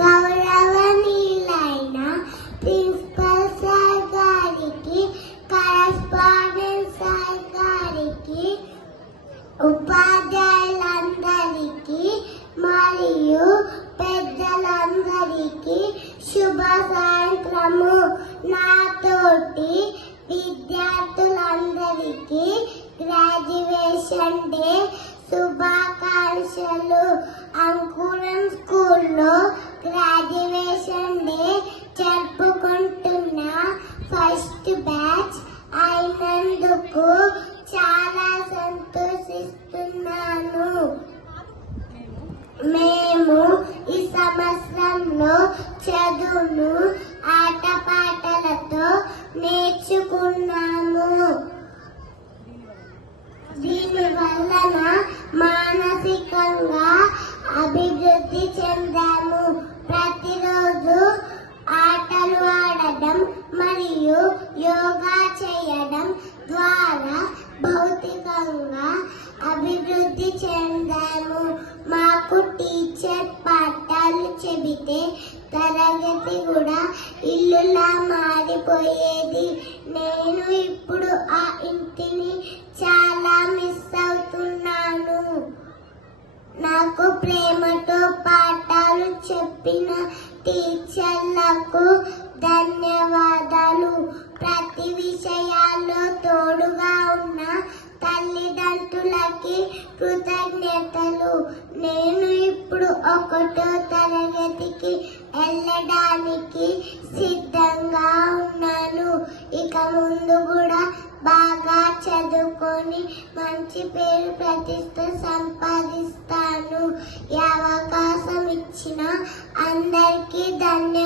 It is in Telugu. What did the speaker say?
గౌరవనీయులైన ప్రిన్సిపల్ సార్ గారికి, కరస్పాండెంట్ సార్ గారికి, ఉపాధ్యాయులందరికీ మరియు పెద్దలందరికీ శుభ సాయంత్రము. నాతోటి విద్యార్థులందరికీ గ్రాడ్యుయేషన్ డే శుభాకాంక్షలు. అంకురం స్కూల్లో గ్రాడ్యుయేషన్ డే జరుపుకుంటున్న ఫస్ట్ బ్యాచ్ అయినందుకు చాలా సంతోషిస్తున్నాను. మేము ఈ సంవత్సరంలో చదువును ఆటపాటలతో నేర్చుకున్నాము. దీని వలన మానసికంగా అభివృద్ధి చెందాము. ప్రతిరోజు ఆటలు ఆడడం మరియు యోగా చేయడం ద్వారా భౌతికంగా అభివృద్ధి చెందాము. మాకు టీచర్ పాఠాలు చెబితే తరగతి కూడా ఇల్లులా మారిపోయేది. నేను ఇప్పుడు ఆ ఇంటిని చాలా మిస్ అవుతున్నాను. నాకు ప్రేమతో పాఠాలు చెప్పిన టీచర్లకు ధన్యవాదాలు. ప్రతి విషయాల్లో తోడుగా ఉన్న తల్లిదండ్రులకి కృతజ్ఞతలు. నేను ఇప్పుడు 1వ తరగతికి వెళ్ళడానికి సిద్ధంగా ఉన్నాను. ఇక ముందు కూడా బాగా చదువుకొని మంచి పేరు ప్రతిష్ట సంపాదిస్తాను. ఈ అవకాశం ఇచ్చిన అందరికీ ధన్యవాదాలు.